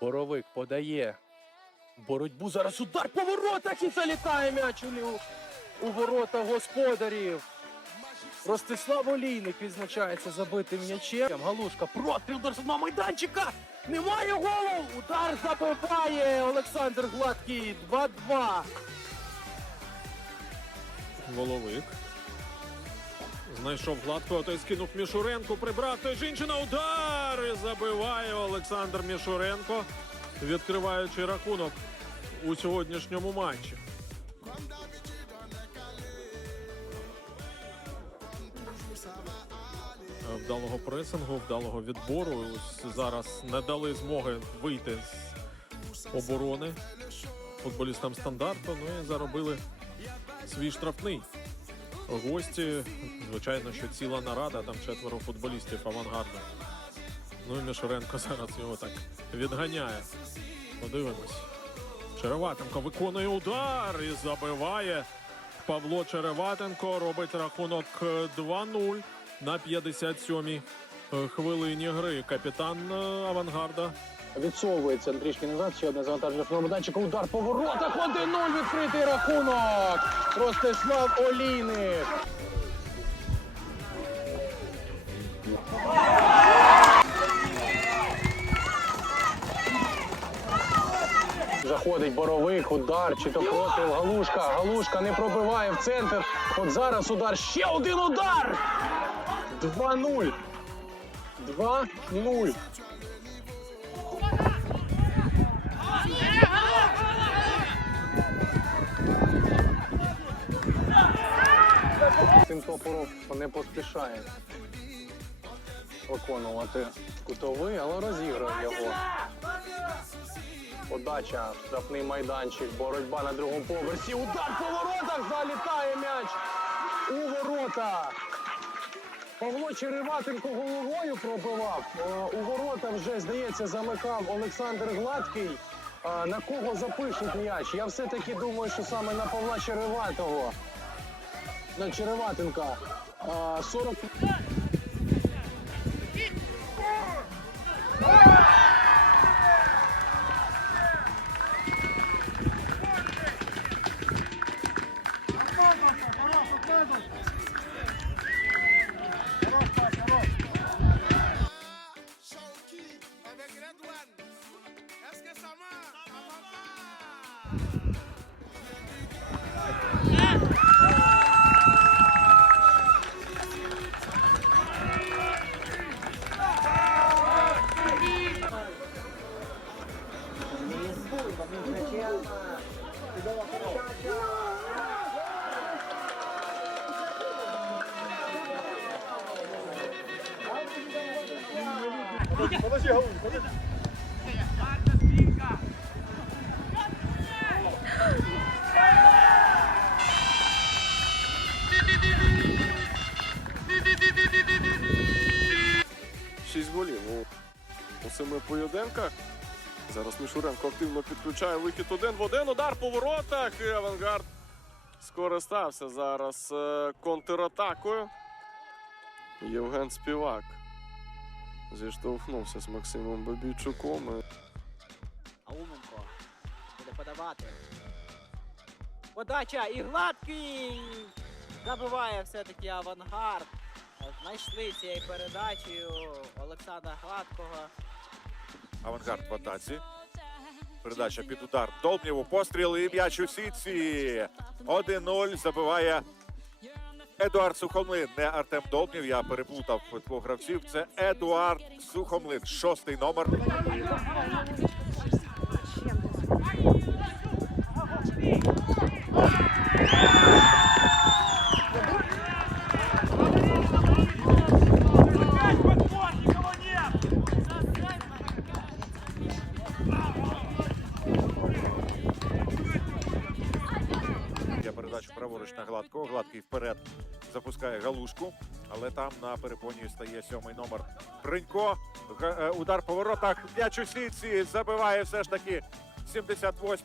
Боровик подає. Боротьбу зараз удар по воротах і залітає м'яч у, у ворота господарів. Ростислав Олійник відзначається забитим м'ячем. Галушка простріл до штрафного майданчика. Немає голу. Удар забиває Олександр Гладкий. 2-2. Воловик. Знайшов гладкого, той скинув Мішуренко. Прибрав той жінчина. Удар! І забиває Олександр Мішуренко, відкриваючи рахунок у сьогоднішньому матчі. Вдалого пресингу, вдалого відбору. Ось зараз не дали змоги вийти з оборони футболістам стандарту. Ну і заробили свій штрафний. Гості, звичайно, що ціла нарада, там четверо футболістів авангарду. Ну і Мішуренко зараз його так відганяє. Подивимось. Череватенко виконує удар і забиває. Павло Череватенко робить рахунок е, 2-0 на 57-й е, хвилині гри. Капітан е, авангарда Відсовується трішки назад. Ще одне завантаження в майданчика. Удар по воротах. 1-0 відкритий рахунок. Ростислав Олійник. Заходить боровик, удар, чи то проти Галушка. Галушка не пробиває в центр. От зараз удар. Ще один удар. 2-0. 2-0. Цим Топоров не поспішає виконувати кутовий, але розіграє його. Подача, штрафний майданчик, боротьба на другому поверсі. Удар по воротах залітає м'яч у ворота. Павло Череватенко головою пробивав. Е, У ворота вже, здається, замикав Олександр Гладкий. Е, На кого запишуть м'яч? Я все-таки думаю, що саме на Павла Череватого. На Череватенка. А, 40 Mình sẽ cố. Голів у, у семи поєдинках. Зараз Мішуренко активно підключає вихід один в один. Удар по воротах. І авангард скористався зараз е, контратакою. Євген Співак зіштовхнувся з Максимом Бабійчуком. Ауменко буде подавати. Подача і гладкий! Забиває все-таки авангард. Знайшли цією передачею Олександра Гладкого. Авангард в атаці. Передача під удар Долбнєву. Постріл і м'яч у сітці. 1-0 забиває Едуард Сухомлин. Не Артем Долбнєв. Я переплутав двох гравців. Це Едуард Сухомлин. Шостий номер. Праворуч на гладкого. Гладкий вперед запускає галушку, але там на перепоні стає сьомий номер. Бринько. Е, Удар по воротах. М'яч забиває все ж таки 78